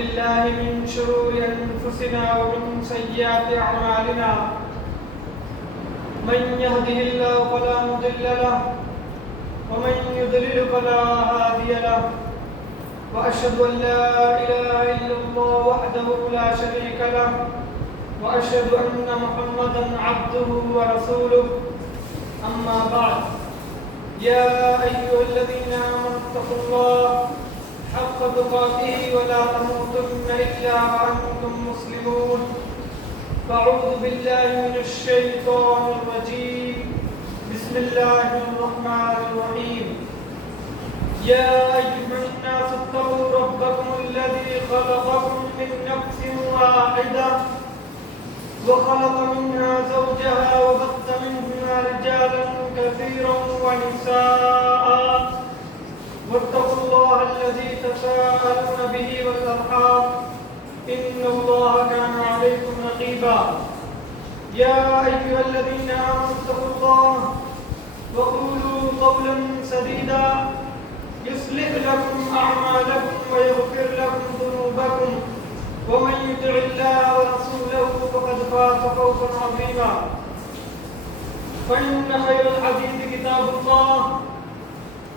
بالله من شرور أنفسنا ومن سيئات أعمالنا من يهده الله فلا مضل له ومن يضلل فلا هادي له وأشهد أن لا إله إلا الله وحده لا شريك له وأشهد أن محمدا عبده ورسوله أما بعد يا أيها الذين آمنوا اتقوا الله حق تقاته ولا تموتن إلا وأنتم مسلمون فأعوذ بالله من الشيطان الرجيم بسم الله الرحمن الرحيم يا أيها الناس اتقوا ربكم الذي خلقكم من نفس واحدة وخلق منها زوجها وبث منهما رجالا كثيرا ونساء واتقوا الله الذي تساءلون به والأرحام إن الله كان عليكم رقيبا يا أيها الذين آمنوا اتقوا الله وقولوا قولا سديدا يصلح لكم أعمالكم ويغفر لكم ذنوبكم ومن يطع الله ورسوله فقد فاز فوزا عظيما فإن خير الحديث كتاب الله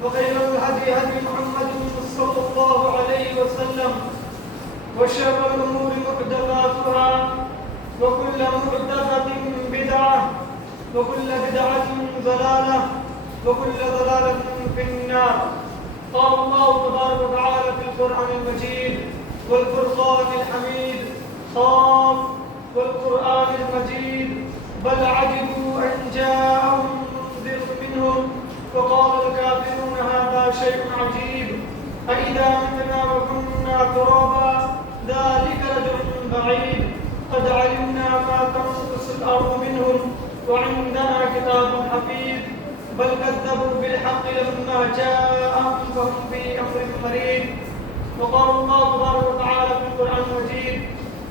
وخير الهدي هدي محمد صلى الله عليه وسلم وشر الأمور محدثاتها وكل محدثة بدعة وكل بدعة ضلالة وكل ضلالة في النار قال الله تبارك وتعالى في القرآن المجيد والفرقان الحميد قال والقرآن المجيد بل عجبوا أن جاءهم منذر منهم وقال الكافرون هذا شيء عجيب أإذا متنا وكنا ترابا ذلك رجع بعيد قد علمنا ما تنقص الأرض منهم وعندنا كتاب حفيظ بل كذبوا بالحق لما جاءهم فهم في أمر مريض وقال الله تبارك وتعالى في القرآن المجيد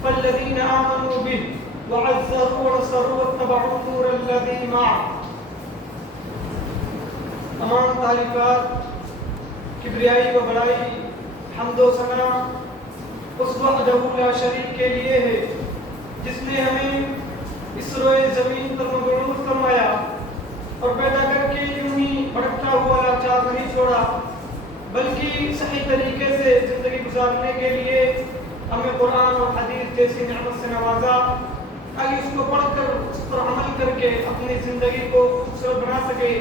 فالذين آمنوا به وعزروه ونصروه واتبعوا النور الذي معه تمام تعریفات کبریائی و بڑائی حمد و ثنا اس وحدہ لا شریک کے لیے ہے جس نے ہمیں اس روئے زمین پر مبعوث فرمایا اور پیدا کر کے یوں ہی بھٹکتا ہوا لاچار نہیں چھوڑا بلکہ صحیح طریقے سے زندگی گزارنے کے لیے ہمیں قرآن اور حدیث جیسی نعمت سے نوازا تاکہ اس کو پڑھ کر اس پر عمل کر کے اپنی زندگی کو خوبصورت بنا سکے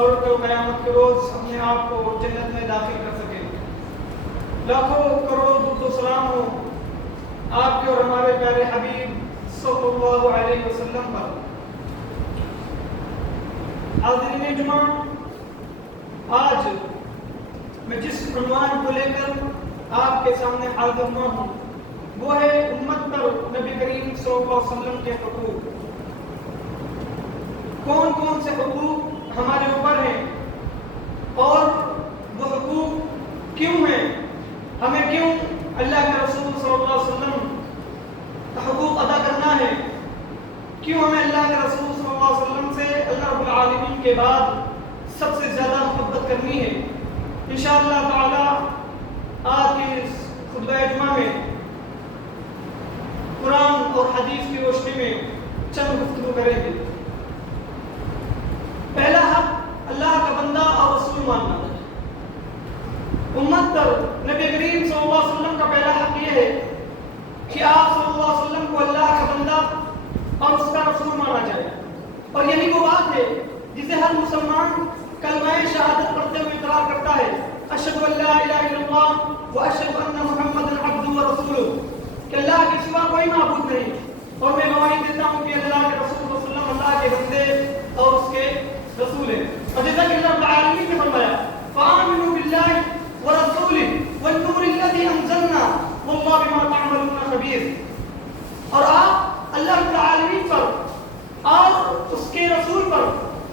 اور کل قیامت کے روز اپنے آپ کو جنت میں داخل کر سکے. لاکھوں کروڑوں درود و سلام ہو آپ کے اور ہمارے پیارے حبیب صلی اللہ علیہ وسلم پر. حاضرین جمعہ، آج میں جس عنوان کو لے کر آپ کے سامنے حاضر ہوا ہوں وہ ہے امت پر نبی کریم صلی اللہ علیہ وسلم کے حقوق. کون کون سے حقوق ہمارے اوپر ہیں اور وہ حقوق کیوں ہیں، ہمیں کیوں اللہ کے رسول صلی اللہ علیہ وسلم کا حقوق ادا کرنا ہے، کیوں ہمیں اللہ کے رسول صلی اللہ علیہ وسلم سے اللہ رب العالمین کے بعد سب سے زیادہ محبت کرنی ہے. انشاءاللہ تعالی آج کی اس خطبہ جمعہ میں قرآن اور حدیث کی روشنی میں چند گفتگو کریں گے. پہلا حق اللہ کا بندہ اور رسول ماننا. امت پر نبی کریم صلی اللہ علیہ وسلم کا پہلا حق یہ ہے کہ آپ صلی اللہ علیہ وسلم کو اللہ کا بندہ اور اس کا رسول مانا جائے. اور یہی وہ بات ہے جسے ہر مسلمان کلمہ شہادت پڑھتے ہوئے اقرار کرتا ہے، اشہد ان لا الہ الا اللہ واشہد ان محمدا عبدہ ورسولہ، کہ اللہ کے سوا کوئی معبود نہیں اور میں گواہی دیتا ہوں کہ اللہ کے رسول صلی اللہ علیہ وسلم اللہ کے بندے اور اس کے رسول ہیں. اور جیسا کہ اللہ رب العالمین نے فرمایا فآمنوا باللہ ورسولہ والنور الذی انزلنا واللہ بما تعملون خبیر. اور آپ اللہ رب العالمین پر اور اس کے رسول پر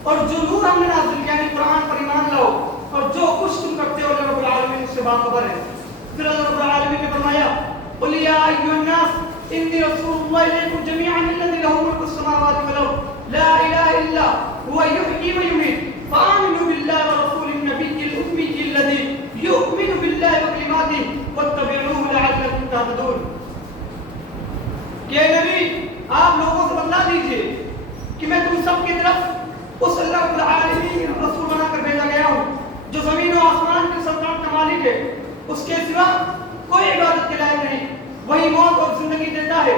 اور جو نور ہم نے نازل کیا یعنی قرآن پر ایمان لاؤ اور جو کچھ تم کرتے ہو اللہ رب العالمین اس سے باخبر ہے. پھر اللہ رب العالمین نے فرمایا قل یا ایھا الناس انی رسول اللہ الیکم جمیعا الذی لہ ملک السماوات والارض لا الہ الا هو یحیی و یمیت فآمنوا باللہ ورسول النبی الأمی الذی یؤمن باللہ وکلماتہ واتبعوه لعلکم تهتدون. کہ نبی آپ لوگوں سے بتلا دیجئے کہ میں تم سب کی طرف اس اللہ رب العالمین رسول بنا کر بھیجا گیا ہوں جو زمین و آسمان کی سلطنت کا مالک ہے، اس کے سوا کوئی عبادت کے لائق نہیں، وہی موت اور زندگی دیتا ہے،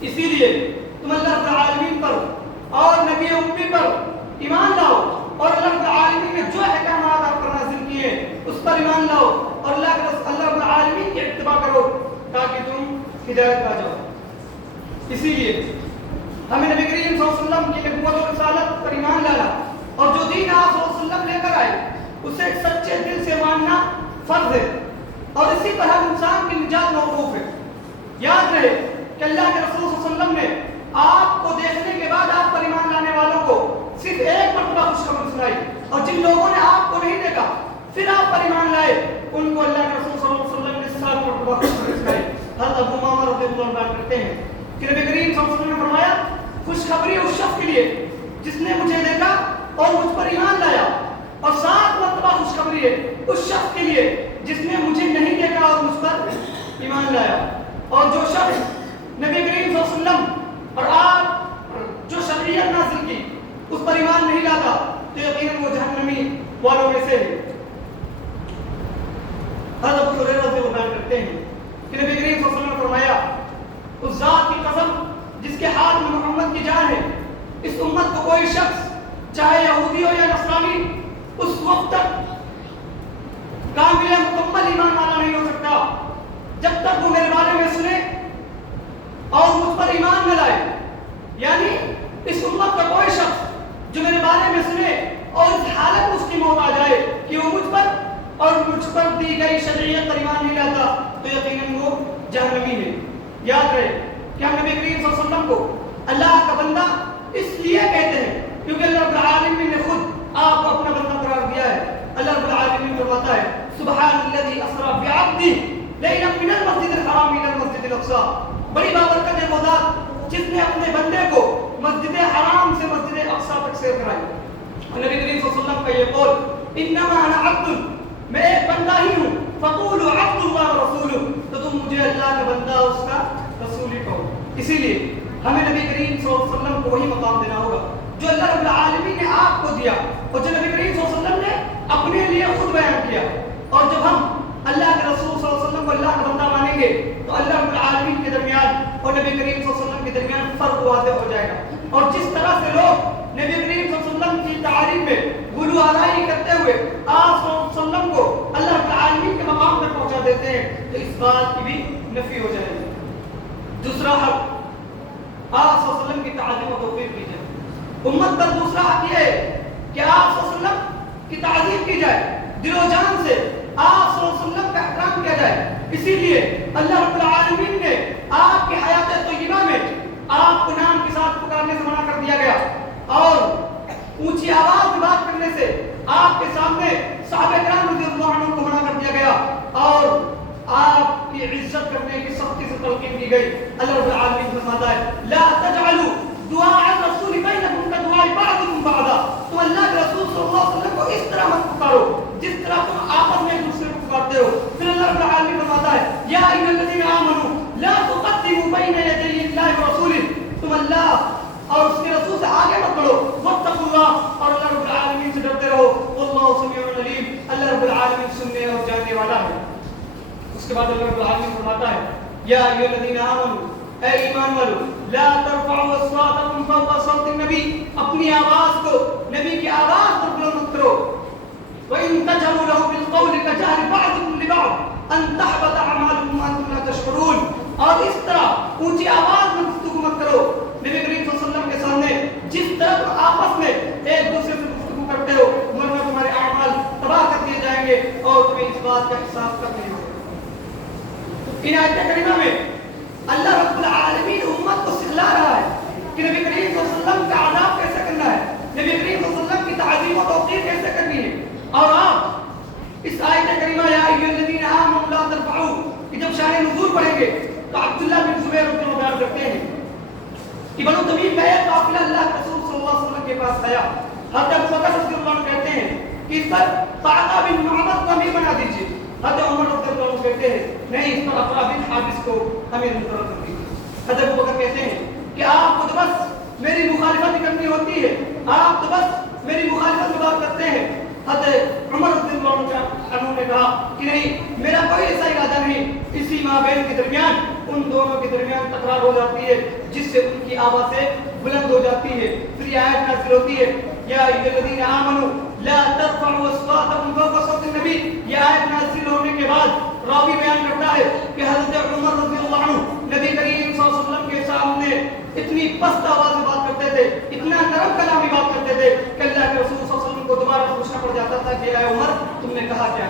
اسی لیے تم اللہ رب العالمین پر اور نبی امی پر ایمان لاؤ اور اللہ رب العالمین نے جو احکامات آپ پر نازل کیے اس پر ایمان لاؤ اور اللہ رب العالمین کی اتباع کرو تاکہ تم ہدایت پا جاؤ۔ اسی لیے ہمیں نبی کریم صلی اللہ علیہ وسلم کی نبوت اور رسالت پر ایمان لانا اور جو دین آپ صلی اللہ علیہ وسلم لے کر آئے اسے سچے دل سے ماننا فرض ہے، اور اسی پر ہر انسان کی نجات موقوف ہے۔ یاد رہے کہ اللہ کے رسول صلی اللہ علیہ وسلم نے آپ کو دیکھنے کے بعد آپ پر ایمان لانے والوں کو صرف ایک مرتبہ خوشخبری سنائی، اور جن لوگوں نے آپ کو نہیں دیکھا پھر آپ پر ایمان لائے ان کو اللہ کے رسول صلی اللہ علیہ وسلم نے 7 مرتبہ خوشخبری سنائی۔ حضرت ابو امامہ رضی اللہ عنہ بیان کرتے ہیں کہ نبی کریم صلی اللہ علیہ وسلم نے فرمایا خوشخبری اس شخص کے لیے جس نے مجھے دیکھا اور مجھ پر ایمان لایا، اور 7 مرتبہ خوشخبری ہے اس شخص کے لیے جس نے مجھے نہیں دیکھا اور مجھ پر ایمان لایا۔ اور جو شخص نبی کریم صلی اللہ علیہ وسلم اور آپ جو شریعت نازل کی اس پر ایمان نہیں لاتا تو یقیناً وہ جہنمی والوں میں سے ہے۔ حضرت ابو ہریرہ رضی اللہ عنہ بیان کرتے ہیں کہ نبی کریم صلی اللہ علیہ وسلم نے فرمایا اس ذات کی قسم جس کے ہاتھ میں محمد کی جان ہے، اس امت کو کوئی شخص چاہے یہودی ہو یا نصرانی اس وقت تک کامل مکمل ایمان والا نہیں ہو سکتا جب تک وہ میرے بارے میں سنے اور مجھ پر ایمان نہ لائے۔ یعنی اس امت کا کوئی شخص جو میرے بارے میں سنے اور اس حالت اس کی موت آ جائے کہ وہ مجھ پر اور مجھ پر دی گئی شریعت پر ایمان نہیں لاتا تو یقیناً وہ جہنمی ہے۔ یاد رہے کہ ہم نبی کریم صلی اللہ علیہ وسلم کو اللہ کا بندہ اس لیے کہتے ہیں کیونکہ اللہ رب العالمین نے خود آپ کو اپنا بندہ قرار دیا ہے۔ اللہ رب العالمین فرماتا ہے سبحان الذی اسری بعبدہ لیلا من المسجد الحرام الى المسجد الاقصى، بڑی بابرکت ہے وہ ذات جس نے اپنے بندے کو مسجد حرام سے مسجد اقصی تک سیر کرائی۔ اور نبی کریم صلی اللہ علیہ وسلم کا یہ قول انما انا عبد، میں ایک بندہ ہی ہوں، فقولوا عبد اللہ ورسولہ، تو تم مجھے اللہ کا بندہ اس کا رسول ہی کہو۔ اسی لیے ہمیں نبی کریم صلی اللہ علیہ وسلم کو وہی مقام دینا ہوگا جو اللہ رب العالمین نے آپ کو دیا اور جو نبی کریم صلی اللہ علیہ وسلم نے اپنے لیے خود بیان کیا۔ اور جب ہم اللہ کے رسول صلی اللہ علیہ وسلم کو اللہ کا بندہ مانیں گے تو اللہ رب العالمین کے درمیان اور نبی کریم صلی اللہ علیہ وسلم کے درمیان فرق واضح ہو جائے گا۔ اور جس طرح سے لوگ نبی کریم صلی اللہ علیہ وسلم کی تعریف میں غلو آرائی کرتے ہوئے آپ صلی اللہ علیہ وسلم کو اللہ رب العالمین کے مقام پر پہنچا دیتے ہیں تو اس بات کی بھی نفی ہو جائے گی۔ دوسرا حق آپ صلی اللہ علیہ وسلم کی تعظیم و توقیر کی جائے۔ امت پر دوسرا حق یہ ہے کہ آپ صلی اللہ علیہ وسلم کی تعظیم کی جائے، دل و جان سے آپ صلی اللہ علیہ وسلم کا احترام کیا جائے۔ اسی لیے اللہ رب العالمین نے آپ کی حیات طیبہ میں آپ کو نام کے ساتھ پکارنے سے منع کر دیا گیا اور اونچی آواز میں بات کرنے سے آپ کے سامنے صحابہ کرام رضی اللہ عنہ کو منع کر دیا گیا اور آپ کی عزت کرنے کی سختی سے تلقین کی گئی۔ اللہ رب العالمین فرماتا ہے لا تجعلوا دعاء الرسول بینکم کدعاء بعضکم بعضا، تم اللہ کے رسول صلی اللہ علیہ وسلم کو اس طرح مت پکارو جس طرح تم آپس میں ایک دوسرے کو پکارتے ہو۔ پھر اللہ رب العالمین فرماتا ہے یا ایھا الذین آمنوا لا تقدموا بین یدی اللہ ورسولہ، تم اللہ اور اس کے رسول سے آگے مت بڑھو، واتقوا اللہ، اور اللہ رب العالمین سے ڈرتے رہو، واللہ سمیع علیم، اللہ رب العالمین سننے اور جاننے والا ہے۔ اس کے بعد اللہ رب العالمین فرماتا ہے یا ایھا الذین آمنوا، اے ایمان والو، لا ترفعوا اصواتکم فوق صوت النبی، اپنی آواز کو نبی کی آواز پر بلند مت کرو، وَإِن تَجْهَرُوا لَهُ بِالْقَوْلِ كَجَهْرِ بَعْضِكُمْ لِبَعْضٍ أَن تَحْبَطَ أَعْمَالُكُمْ وَأَنْتُمْ لَا تَشْعُرُونَ، اور اس طرح اونچی آواز میں گفتگو مت کرو نبی کریم صلی اللہ علیہ وسلم کے سامنے جس طرح تم آپس میں ایک دوسرے سے گفتگو کرتے ہو، ورنہ تمہارے اعمال تباہ کر دیے جائیں گے اور تمہیں اس بات کا احساس کب نہیں ہوگا۔ ان آیت کریمہ میں اللہ رب العالمین امت کو سکھلا رہا ہے کہ نبی کریم صلی اللہ علیہ وسلم کا آداب کیسے کرنا ہے، نبی کریم صلی اللہ علیہ وسلم کی تعظیم و توقیر کیسے کرنی ہے۔ اور آپ اس آیت کریمہ یا ایھا الذین آمنوا لا ترفعوا کہ جب شان نزول پڑھیں گے تو عبداللہ بن زبیر رضی اللہ عنہ بیان کرتے ہیں کہ بنو تمیم کا ایک قافلہ اللہ کے رسول صلی اللہ علیہ وسلم کے پاس آیا، حضرت ابو بکر رضی اللہ عنہ کہتے ہیں کہ اس پر قعقاع بن معبد کو امیر بنا دیجیے۔ حضرت عمر رضی اللہ عنہ کہتے ہیں نہیں، اس پر افرا بن حابس کو امیر مقرر کر دیجیے۔ حضرت ابو بکر کہتے ہیں کہ آپ کو تو بس میری مخالفت کرنی ہوتی ہے، آپ تو بس میری مخالفت میں بات کرتے ہیں۔ حضرت عمر رضی اللہ عنہ نے کہا کہ نہیں، میرا کوئی ایسا ارادہ نہیں۔ اسی مابین کے درمیان ان دونوں کے درمیان تکرار ہو جاتی ہے، جس سے ان کی آوازیں بلند ہو جاتی ہے۔ پھر یہ آیت نازل ہوتی ہے یا ایھا الذین آمنوا لا ترفعوا اصواتکم فوق صوت النبی۔ یہ آیت نازل ہونے کے بعد راوی بیان کرتا ہے کہ حضرت عمر رضی اللہ عنہ نبی کریم صلی اللہ علیہ وسلم کے سامنے اتنی پست آواز میں بات کرتے تھے، اتنا نرم کلام میں بات کرتے تھے کہ اللہ کے رسول صلی اللہ علیہ وسلم کو دوبارہ پوچھنا پڑ جاتا تھا کہ اے عمر تم نے کہا کیا؟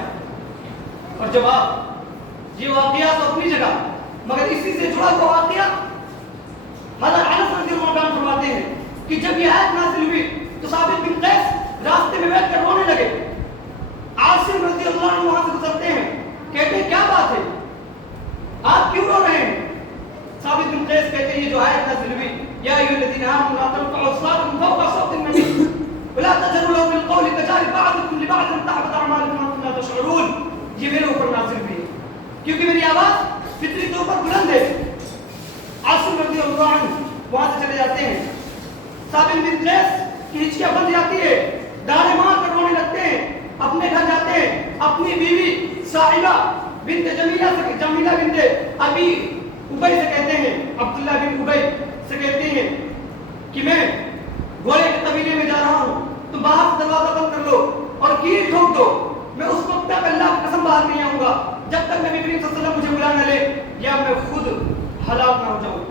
اور جواب یہ واقعہ تو اپنی جگہ، مگر اسی سے جڑا ہوا واقعہ حضرت انس رضی اللہ عنہ فرماتے ہیں کہ جب یہ آیت نازل ہوئی تو ثابت بن قیس راستے میں بیٹھ کر رونے لگے۔ عاصم رضی اللہ عنہ وہاں سے گزرتے ہیں، کہتے ہیں کیا بات ہے، آپ کیوں رو رہے ہیں؟ ثابت بن قیس کہتے ہیں یہ جو آیت نازل ہوئی یا ایھا الذین آمنوا لا ترفعوا اصواتکم فوق صوت النبی ولا تجهروا له بالقول كجهر بعضكم لبعض ان تحبط اعمالكم وانتم لا تشعرون۔ یہ میرے اوپر نازل ہوئی ہے کیونکہ میری آواز فطری طور پر بلند ہے۔ عاصم رضی اللہ عنہ وہاں سے چلے جاتے ہیں، ثابت بن قیس کی ہچکیاں بند جاتی ہے، دانے مار کر رونے لگتے ہیں، اپنے گھر جاتے ہیں، اپنی بیوی صاحبہ بنت جمیلہ بنت ابی ابی سے کہتے ہیں، عبداللہ بن ابی سے کہتے ہیں کہ میں گھوڑے کے قبیلے میں جا رہا ہوں، تم باہر سے دروازہ بند کر لو اور کیل ٹھوک دو، میں اس وقت تک اللہ کی قسم باہر نہیں آؤں گا جب تک نبی کریم صلی اللہ علیہ وسلم مجھے بلا نہ لے یا میں خود ہلاک نہ ہو جاؤں۔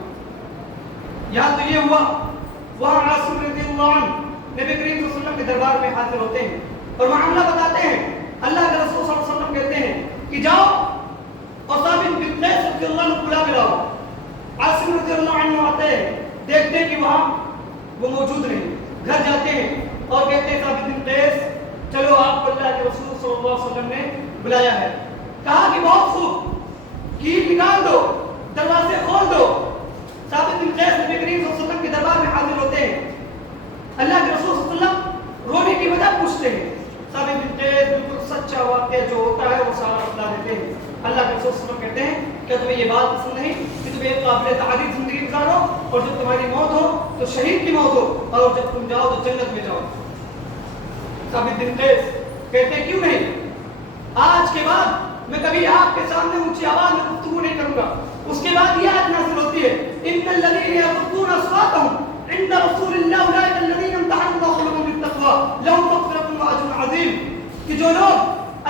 یہاں تو یہ ہوا، وہاں عاصم رضی اللہ عنہ نبی کریم صلی اللہ علیہ وسلم کے دربار میں حاضر ہوتے ہیں اور معاملہ بتاتے ہیں۔ اللہ کے رسول صلی اللہ علیہ وسلم کہتے ہیں کہ جاؤ اور ثابت بن قیس رضی اللہ عنہ بلا کے لاؤ۔ عاصم رضی اللہ عنہ آتے ہیں، دیکھتے ہیں کہ وہاں وہ موجود نہیں، گھر جاتے ہیں اور کہتے ہیں ثابت بن قیس چلو آپ کو اللہ کے رسول صلی اللہ علیہ وسلم نے بلایا ہے۔ کہا کہ بہت خوب، کیل نکال دو، دروازے کھول دو۔ ثابت بن قیس نبی کریم صلی اللہ علیہ وسلم کے دربار میں حاضر ہوتے ہیں، اللہ کے رسول صلی اللہ علیہ وسلم رونے کی وجہ پوچھتے ہیں۔ ثابت بن قیس بالکل سچا واقعہ جو ہوتا ہے وہ سارا بتلا دیتے ہیں۔ اللہ کے رسول صلی اللہ علیہ وسلم کہتے ہیں کیا تمہیں یہ بات پسند نہیں کہ تم ایک قابل تعریف زندگی گزارو اور جب تمہاری موت ہو تو شہید کی موت ہو اور جب تم جاؤ تو جنت میں جاؤ؟ ثابت بن قیس کہتے ہیں کیوں نہیں، آج کے بعد میں کبھی آپ کے سامنے اونچی آواز میں گفتگو نہیں کروں گا۔ اس کے بعد یہ آیت نازل ہوتی ہے ان الذین یغضون اصواتهم عند رسول اللہ اولئک الذین امتحن اللہ قلوبهم بالتقوى لهم مغفرۃ واجر عظیم، کہ جو لوگ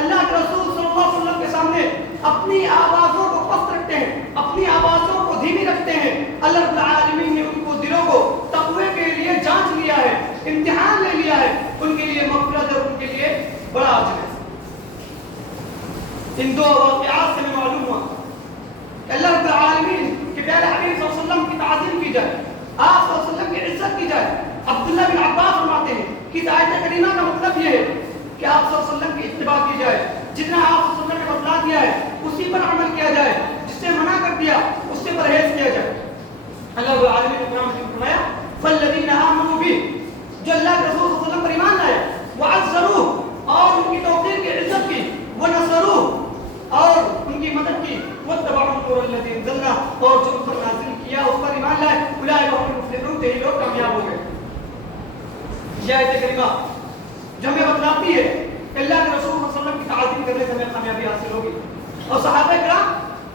اللہ کے رسول صلی اللہ علیہ وسلم کے سامنے اپنی آوازوں کو پست رکھتے ہیں، اپنی آوازوں کو دھیمی رکھتے ہیں، اللہ رب العالمین نے ان کو دلوں کو تقوی کے لیے جانچ لیا ہے، امتحان لے لیا ہے، ان کے لیے مغفرت اور ان کے لیے بڑا اجر ہے۔ ان دو واقعات سے میں معلوم ہوا کہ اللہ رب العالمین کے پیارے حبیب صلی اللہ علیہ وسلم کی تعظیم کی جائے، آپ صلی اللہ علیہ وسلم کی عزت کی جائے۔ عبداللہ بن عباس فرماتے ہیں کہ اس آیت کریمہ کا مطلب یہ ہے کہ آپ صلی اللہ علیہ وسلم کی اتباع کی جائے، جتنا آپ صلی اللہ علیہ وسلم نے بتلا دیا ہے اسی پر عمل کیا جائے، جس سے منع کر دیا اس سے پرہیز کیا جائے۔ اللہ رب العالمین نے قرآن میں فرمایا فالذین آمنوا بہ، جو اللہ کے رسول صلی اللہ علیہ وسلم پر ایمان لائے، وعزروہ اور ان کی توقیر کی عزت کی، ونصروہ اور ان کی مدد کی، واتبعوا النور الذی انزلنا اور جو پر نازل کیا اس پر ایمان لائے، اولئک هم المفلحون، یہی لوگ کامیاب ہو گئے۔ یہ آیت کریمہ جو ہمیں بتلاتی ہے کہ اللہ کے رسول صلی اللہ علیہ وسلم کی تعظیم کرنے سے ہمیں کامیابی حاصل ہوگی، اور صحابہ کرام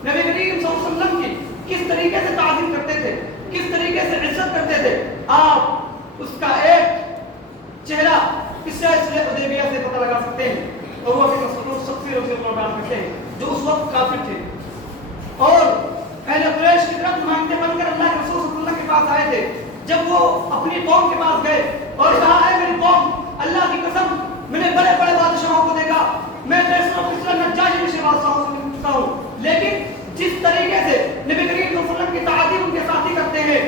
نبی کریم صلی اللہ علیہ وسلم کی کس طریقے سے تعظیم کرتے تھے، کس طریقے سے عزت کرتے تھے، آپ اس کا ایک چہرہ قصہ حدیبیہ سے پتہ لگا سکتے ہیں۔ اور وہ رضی اللہ عنہ کہتے ہیں جو اس وقت کافر تھے اور اہل قریش کی طرف نمائندے بن کر اللہ کے رسول صلی اللہ علیہ وسلم کے پاس آئے تھے، جب وہ اپنی قوم کے پاس گئے اور کہا ہے میری قوم، اللہ کی قسم میں نے بڑے بڑے بادشاہوں کو دیکھا، میں فیصلہ نجاشی میں سے بادشاہوں سے ملتا ہوں، لیکن جس طریقے سے نبی کریم صلی اللہ علیہ وسلم کی تعظیم ان کے ساتھی کرتے ہیں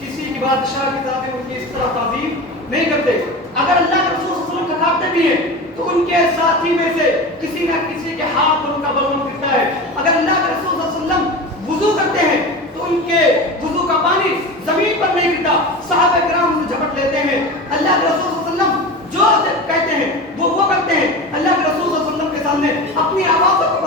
کسی بھی بادشاہ کی تعظیم ان کی اس طرح تعظیم نہیں کرتے۔ اگر اللہ کے رسول صلی اللہ علیہ وسلم کا کاٹتے بھی ہیں تو ان کے ساتھی میں سے کسی نہ کسی کے ہاتھ پر ان کا بلغم گرتا ہے۔ اگر اللہ کے رسول صلی اللہ علیہ وسلم وضو کرتے ہیں تو ان کے وضو کا پانی زمین پر نہیں گرتا، صحابہ کرام اسے جھپٹ لیتے ہیں۔ اللہ کے رسول صلی اللہ علیہ وسلم جو کہتے ہیں وہ کرتے ہیں، اللہ کے رسول صلی اللہ علیہ وسلم کے سامنے اپنی آوازوں کو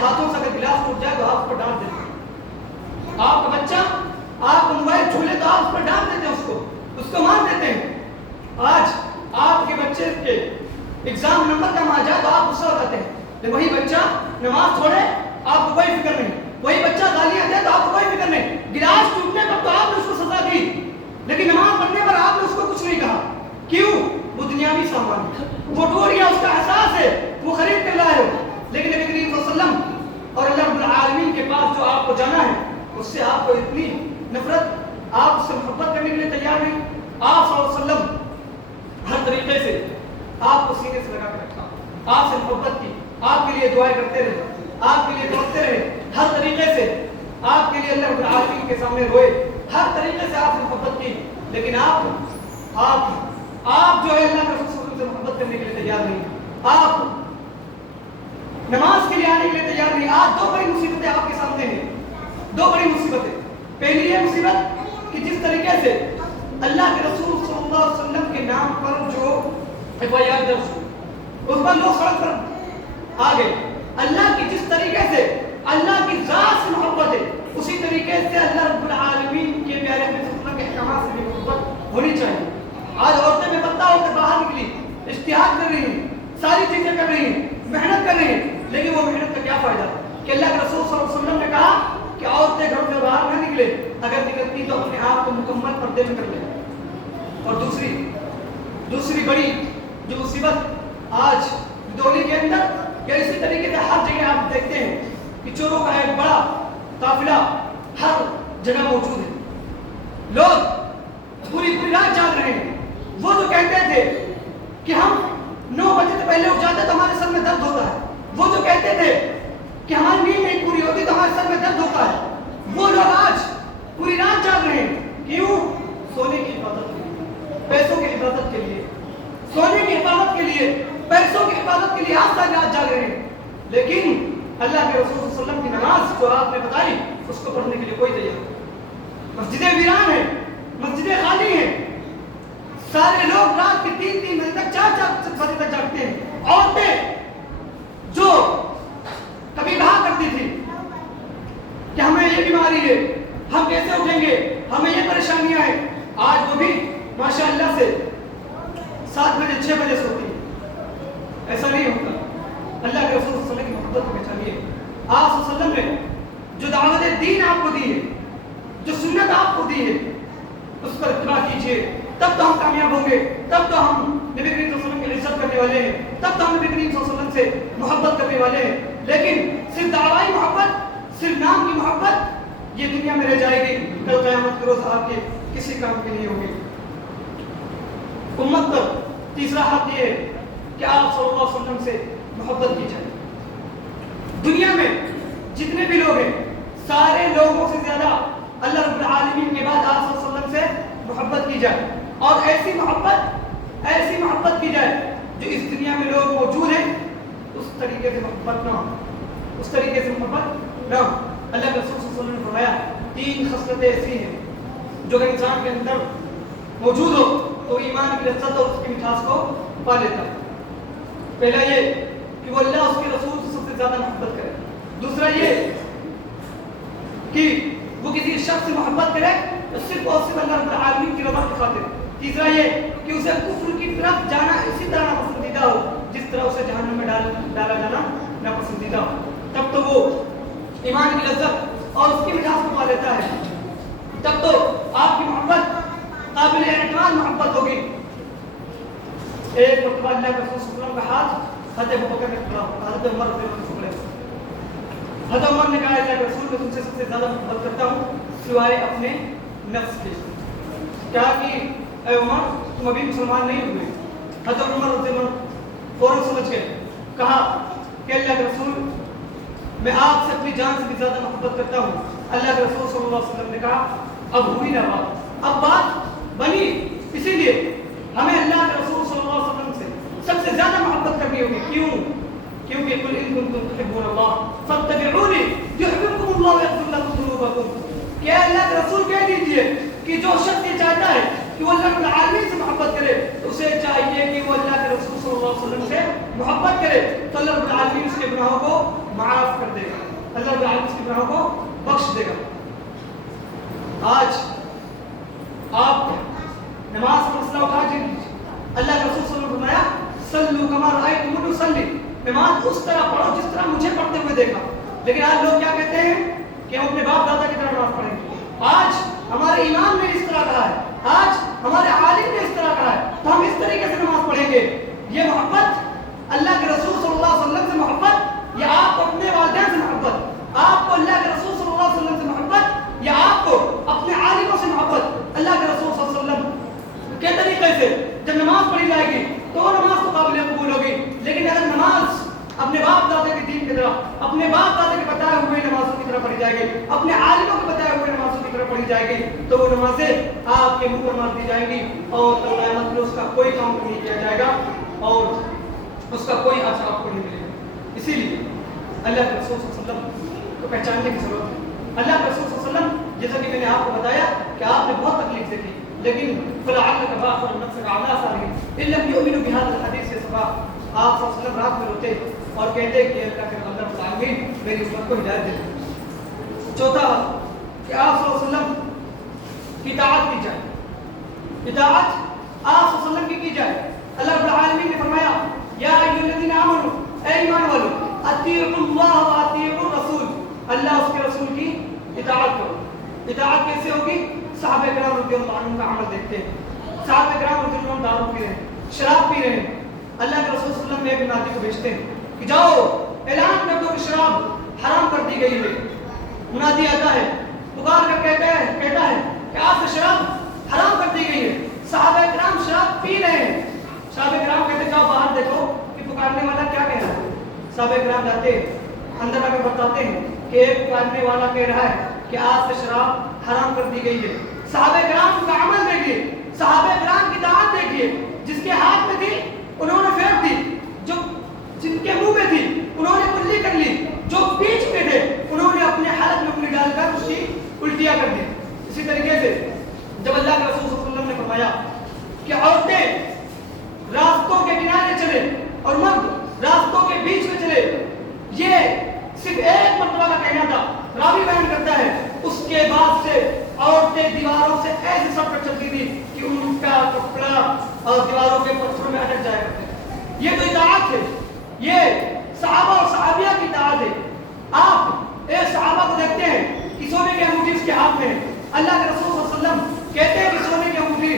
ہاتھوں سے اگر گلاس ٹوٹ جائے تو آپ اس پر ڈانٹ دیتے ہیں. آپ کا بچہ آپ کا موبائل چھولے تو آپ اس پر ڈانٹ دیتے ہیں, اس کو مار دیتے ہیں. آج آپ کے بچے کے ایگزام نمبر کم آ جائے تو آپ غصہ ہو جاتے ہیں. لیکن وہی بچہ نماز چھوڑے آپ کو کوئی فکر نہیں, وہی بچہ گالیاں دے تو آپ کو کوئی فکر نہیں. گلاس ٹوٹنے پر تو آپ نے اس کو سزا دی, لیکن نماز پڑھنے پر آپ نے اس کو کچھ نہیں کہا. کیوں؟ وہ دنیاوی سامان ہے, وہ ٹوٹ گیا, اس کا احساس ہے, وہ خرید کر لائے ہو. لیکن نبی کریم صلی اللہ علیہ وسلم اور اللہ رب العالمین کے پاس جو آپ کو جانا ہے, اس سے آپ کو اتنی نفرت, آپ اس سے محبت کرنے کے لیے تیار نہیں. آپ صلی اللہ علیہ وسلم ہر طریقے سے آپ کو سینے سے لگا کر رکھا, آپ سے محبت کی, آپ کے لیے دعائیں کرتے رہے, آپ کے لیے دوڑتے رہے, ہر طریقے سے آپ کے لیے اللہ رب العالمین کے سامنے روئے, ہر طریقے سے آپ سے محبت کی. لیکن آپ جو ہے اللہ کے رسول صلی اللہ علیہ وسلم سے محبت کرنے کے لیے تیار نہیں, آپ نماز کے لیے آنے کے لیے تیار نہیں. آج دو بڑی مصیبتیں آپ کے سامنے ہیں, دو بڑی مصیبتیں. پہلی یہ مصیبت کہ جس طریقے سے اللہ کے رسول صلی اللہ علیہ وسلم کے نام پر جو FIR درج ہوئی, اس پر لوگ سڑک پر آ گئے. اللہ کی جس طریقے سے اللہ کی ذات سے محبت ہے, اسی طریقے سے اللہ رب العالمین کے پیارے نبی صلی اللہ علیہ وسلم کے احکامات سے بھی محبت ہونی چاہیے. آج عورتیں بے پردہ ہو کر باہر نکلی, اشتہار کر رہی ہیں, ساری چیزیں کر رہی ہیں, محنت کر رہی ہیں, لیکن وہ محنت کا کیا فائدہ کہ اللہ کے رسول صلی اللہ علیہ وسلم نے کہا کہ عورتیں گھر سے باہر نہ نکلے, اگر نکلتی تو اپنے آپ کو مکمل پردے میں کر لیں. اور دوسری بڑی جو مصیبت آج دہلی کے اندر یا اسی طریقے سے ہر جگہ آپ دیکھتے ہیں کہ چوروں کا ایک بڑا قافلہ ہر جگہ موجود ہے. لوگ پوری رات جاگ رہے ہیں. وہ جو کہتے تھے کہ ہم 9 بجے سے پہلے اٹھ جاتے تو ہمارے سر میں درد ہوتا ہے, وہ جو کہتے تھے کہ ہماری نیند نہیں پوری ہوتی تو ہمارے سر میں درد ہوتا ہے, وہ لوگ آج پوری رات جاگ رہے ہیں. کیوں؟ سونے کی حفاظت کے لیے, پیسوں کی حفاظت کے لیے, سونے کی حفاظت کے لیے, پیسوں کی حفاظت کے لیے آج تک رات جاگ رہے ہیں. لیکن اللہ کے رسول صلی اللہ علیہ وسلم کی نماز جو آپ نے بتائی, اس کو پڑھنے کے لیے کوئی تیار نہیں. مسجدیں ویران ہیں, مسجدیں خالی ہیں, سارے لوگ رات کے 3 بجے تک 4 بجے تک جاگتے ہیں. عورتیں جو کبھی کہا کرتی تھی کہ ہمیں یہ بیماری ہے, ہم کیسے اٹھیں گے, ہمیں یہ پریشانیاں ہیں, آج وہ بھی ماشاء اللہ سے 7 بجے 6 بجے سوتی ہیں. ایسا نہیں ہوتا. اللہ کے رسول صلی اللہ علیہ وسلم کی محبت کو پہچانیے. آپ صلی اللہ علیہ وسلم نے جو دعوت دین آپ کو دی ہے, جو سنت آپ کو دی ہے, اس پر اتباع کیجیے, تب تو ہم کامیاب ہوں گے, تب تو ہم نبی کریم صلی اللہ علیہ وسلم کی عزت کرنے والے ہیں, تب تو ہم نبی کریم صلی اللہ علیہ وسلم سے محبت کرنے والے ہیں. لیکن صرف دعوائی محبت, صرف نام کی محبت, یہ دنیا میں رہ جائے گی, کل قیامت کے روز آپ کے کسی کام کے نہیں ہوگی. امت پر تیسرا حق یہ ہے کہ آپ صلی اللہ علیہ وسلم سے محبت کی جائے. دنیا میں جتنے بھی لوگ ہیں, سارے لوگوں سے زیادہ اللہ رب العالمین کے بعد آپ صلی اللہ علیہ وسلم سے محبت کی جائے, اور ایسی محبت کی جائے جو اس دنیا میں لوگ موجود ہیں اس طریقے سے محبت نہ ہو, اس طریقے سے محبت نہ ہو. اللہ کے رسول صلی اللہ علیہ وسلم نے فرمایا 3 خصلتیں ایسی ہیں جو اگر انسان کے اندر موجود ہو تو ایمان کی لذت اور اس کی مٹھاس کو پا لیتا ہے. پہلا یہ کہ وہ اللہ اس کے رسول سے سب سے زیادہ محبت کرے. دوسرا یہ کہ وہ کسی شخص سے محبت کرے تو صرف اور صرف اللہ رب العالمین کی رضا کی خاطر. تیسرا یہ کہ اسے کفر کی طرف جانا اسی طرح ناپسندیدہ ہو جس طرح اسے جہنم میں ڈالا جانا ناپسندیدہ ہو. تب تو وہ ایمان کی لذت اور اس کی مٹھاس کو پا لیتا ہے, تب تو آپ کی محبت قابل اعتماد محبت ہوگی. ایک مرتبہ اللہ کے رسول صلی اللہ علیہ وسلم کا ہاتھ حضرت ابوبکر نے پکڑا, حضرت عمر رضی اللہ عنہ پکڑے. حضرت عمر نے کہا اللہ کے رسول میں تم سے سب سے زیادہ محبت کرتا ہوں سوائے اپنے نفس کے. کہا کہ اے عمر تم ابھی مسلمان نہیں ہوئے. حضرت عمر رضی اللہ عنہ فوراً سمجھ گئے, کہا کہ اللہ کے رسول میں آپ سے اپنی جان سے بھی زیادہ محبت کرتا ہوں. اللہ کے رسول صلی اللہ علیہ وسلم نے کہا اب ہوئی نہ بات, اب بات بنی. اسی لیے ہمیں اللہ کے رسول صلی اللہ علیہ وسلم سے سب سے زیادہ محبت کرنی ہوگی. کیوں؟ کیونکہ قل ان کنتم تحبون اللہ فاتبعونی یحببکم اللہ ویغفر لکم ذنوبکم. کہ اللہ کے رسول کہہ دیجئے کہ جو شخص یہ چاہتا ہے کہ وہ اللہ رب العالمین سے محبت کرے تو اسے چاہیے کہ وہ اللہ کے رسول صلی اللہ علیہ وسلم سے محبت کرے, تو اللہ رب العالمین اس کے گناہوں کو معاف کر دے گا, اللہ رب العالمین اس کی گناہوں کو بخش دے گا. آج آپ نماز کا مسئلہ اٹھا دیجیے. اللہ کے رسول صلی اللہ علیہ وسلم نے فرمایا صلو کما رأیتمونی اصلی, نماز اس طرح پڑھو جس طرح مجھے پڑھتے ہوئے دیکھا. لیکن آج لوگ کیا کہتے ہیں کہ ہم اپنے باپ دادا کی طرح نماز پڑھیں گے. آج ہمارے امام نے اس طرح کہا ہے, آج ہمارے عالم نے اس طرح کہا ہے, تو ہم اس طریقے سے نماز پڑھیں گے. یہ محبت اللہ کے رسول صلی اللہ علیہ وسلم سے محبت, یا آپ کو اپنے والدین سے محبت, آپ کو اللہ کے رسول صلی اللہ علیہ وسلم سے محبت, یا آپ کو اپنے عالموں سے محبت. اللہ کے رسول صلی اللہ علیہ وسلم کے طریقے سے جب نماز پڑھی جائے گی تو وہ نماز کو قابل قبول ہوگی. لیکن اگر نماز اپنے باپ دادا کے دین کی طرح, اپنے باپ دادا کے بتائے ہوئے نمازوں کی طرح پڑھی جائے گی, اپنے عالموں کے بتائے ہوئے نمازوں کی طرح پڑھی جائے گی, تو وہ نمازیں آپ کے منہ پر مار دی جائیں گی اور قیامت میں اس کا کوئی کام نہیں کیا جائے گا اور اس کا کوئی اثر آپ کو نہیں ملے گا. اسی لیے اللہ کے رسول صلی اللہ علیہ وسلم کو پہچاننے کی ضرورت ہے. اللہ کے رسول صلی اللہ علیہ وسلم, جیسا کہ میں نے آپ کو بتایا کہ آپ نے بہت تکلیف دیکھی, لیکن فلعلک باخع نفسک علی آثارہم ان لم یؤمنوا بهذا الحدیث صفا. آپ صلی اللہ علیہ وسلم رات میں روتے اور کہتے کہ اللہ کے رب العالمین میری امت کو ہدایت دے. چوتھا کہ آپ صلی اللہ علیہ وسلم کی اطاعت کی جائے. اطاعت آپ صلی اللہ علیہ وسلم کی جائے. اللہ رب العالمین نے فرمایا یا ایھا الذین آمنوا, اے ایمان والو, اطیعوا اللہ و اطیعوا الرسول, اللہ اس کے رسول کی اطاعت کرو. اطاعت کیسے ہوگی؟ صحابہ کرام رضی اللہ عنہم کا عمل دیکھتے ہیں. صحابہ کرام رضی اللہ عنہم دارو پی رہے ہیں, شراب پی رہے ہیں. اللہ کے رسول صلی اللہ علیہ وسلم ایک منادی کو بھیجتے ہیں کہ جاؤ اعلان کر دو کہ شراب حرام کر دی گئی ہے. منادی آتا ہے, پکار کر کہتا ہے کہ آج سے شراب حرام کر دی گئی ہے. صحابہ کرام شراب پی رہے ہیں. صحابہ کرام کہتے ہیں جاؤ باہر دیکھو کہ پکارنے والا کیا کہہ رہا ہے. صحابہ کرام جاتے اندر آ کر بتاتے ہیں کہ ایک پکارنے والا کہہ رہا ہے کہ آج سے شراب حرام کر دی گئی ہے. صحابہ کرام کا عمل دیکھیے, صحابہ کرام کی اطاعت دیکھیے. جس کے ہاتھ میں تھی انہوں نے پھینک دی, جو جن کے منہ میں تھی انہوں نے کلی کر لی, جو بیچ میں تھے انہوں نے اپنے حلق میں انگلی ڈال کر اس کی الٹیاں کر دی. اسی طریقے سے جب اللہ کے رسول صلی اللہ علیہ وسلم نے فرمایا کہ عورتیں راستوں کے کنارے چلے اور مرد راستوں کے بیچ میں چلے, یہ صرف ایک مرتبہ کا کہنا تھا. راوی بیان کرتا ہے اس کے بعد سے عورتیں دیواروں سے ایسے سٹ کر چلتی تھی کہ ان کا کپڑا اور دیواروں کے پتھروں میں اٹک جایا کرتے. یہ تو اطاعت ہے, یہ صحابہ اور صحابیہ کی اطاعت ہے. آپ ایک صحابہ کو دیکھتے ہیں کہ سونے کی انگوٹھی اس کے ہاتھ میں ہے. اللہ کے رسول صلی اللہ علیہ وسلم کہتے ہیں کہ سونے کی انگوٹھی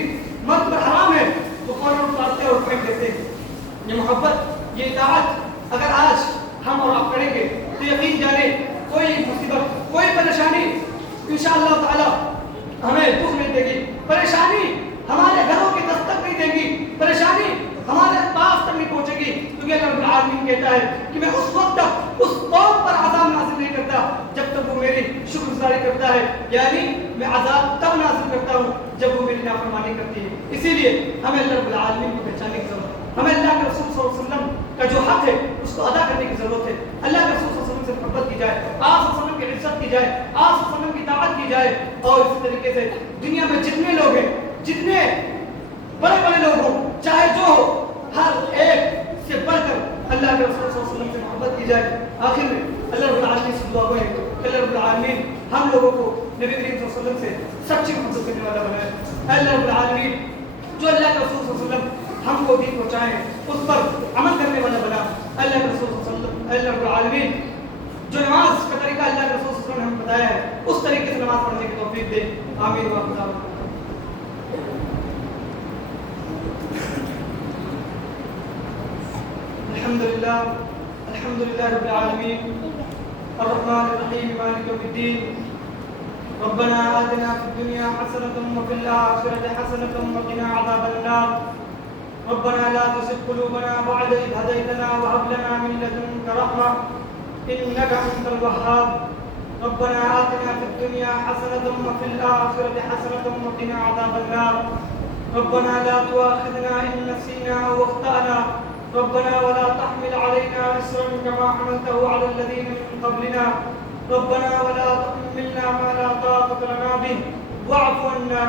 مرد پر حرام ہے, تو فوراً اتارتے اور پھینک دیتے ہیں. یہ محبت, یہ اطاعت اگر آج ہم اور آپ کریں گے تو یقین جانے کوئی مصیبت, کوئی پریشانی انشاءاللہ تعالی ہمیں دکھ نہیں دے گی. پریشانی ہمارے گھروں کی دستک نہیں دے گی, پریشانی ہمارے پاس تک نہیں پہنچے گی, کیونکہ اللہ رب العالمین کہتا ہے کہ میں اس وقت تک اس قوم پر عذاب نازل نہیں کرتا جب تک وہ میری شکر گزاری کرتا ہے, یعنی میں عذاب تب نازل کرتا ہوں جب وہ میری نافرمانی کرتی ہے. اسی لیے ہمیں اللہ رب العالمین کو پہچاننے کی ضرورت ہے. ہمیں اللہ کے رسول صلی اللہ علیہ وسلم کا جو حق ہے اس کو ادا کرنے کی ضرورت ہے. اللہ کے رسول صلی اللہ علیہ وسلم سے محبت کی جائے, آپ صلی اللہ علیہ وسلم کی عزت کی جائے, آپ صلی اللہ علیہ وسلم کی اطاعت کی جائے. اور اسی طریقے سے دنیا میں جتنے لوگ ہیں, جتنے بڑے بڑے لوگ ہوں, چاہے جو ہو, ہر ایک سے بڑھ کر اللہ کے رسول صلی اللہ علیہ وسلم سے محبت کی جائے. آخر میں اللہ رب العالمین سے دعا ہے کہ اللہ رب العالمین ہم لوگوں کو نبی کریم صلی اللہ علیہ وسلم سے سچی محبت کرنے والا بنائے. اللہ رب العالمین جو اللہ کے رسول صلی اللہ علیہ وسلم ہم کو دین پہنچائے اس پر عمل کرنے والا بنا. اللہ کے رسول صلی اللہ علیہ وسلم, اللہ رب العالمین جو نماز کا طریقہ اللہ کے رسول صلی اللہ علیہ وسلم نے ہمیں بتایا ہے اس طریقے سے نماز پڑھنے کی توفیق دے. آمین. الحمد لله رب العالمين الرحمن الرحيم مالك يوم الدين. ربنا آتنا في الدنيا حسنة وفي الآخرة حسنة وقنا عذاب النار. ربنا لا تزغ قلوبنا بعد إذ هديتنا وهب لنا من لدنك رحمة إنك أنت الوهاب. ربنا آتنا في الدنيا حسنة وفي الآخرة حسنة وقنا عذاب النار. ربنا لا تؤاخذنا إن نسينا أو أخطأنا. ربنا ولا تحمل علينا إصرا كما حملته على الذين من قبلنا. ربنا ولا تحملنا ما لا طاقة لنا به واعف عنا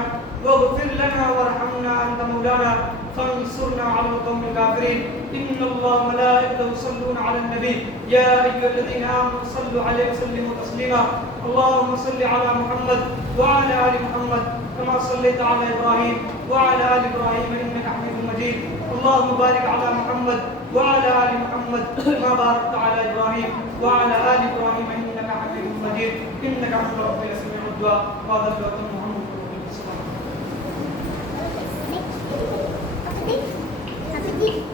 واغفر لنا وارحمنا أنت مولانا فانصرنا على القوم الكافرين. إن الله وملائكته يصلون على النبي يا أيها الذين آمنوا صلوا عليه وسلموا تسليما. اللهم صل على محمد وعلى آل محمد كما صليت على إبراهيم وعلى آل إبراهيم إنك حميد مجيد. اللهم بارك على محمد وعلى آل محمد كما باركت على إبراهيم وعلى آل إبراهيم إنك حميد مجيد. إنك حميد ربي سميع الدعاء. وهذا الدعاء محمد رسول الله.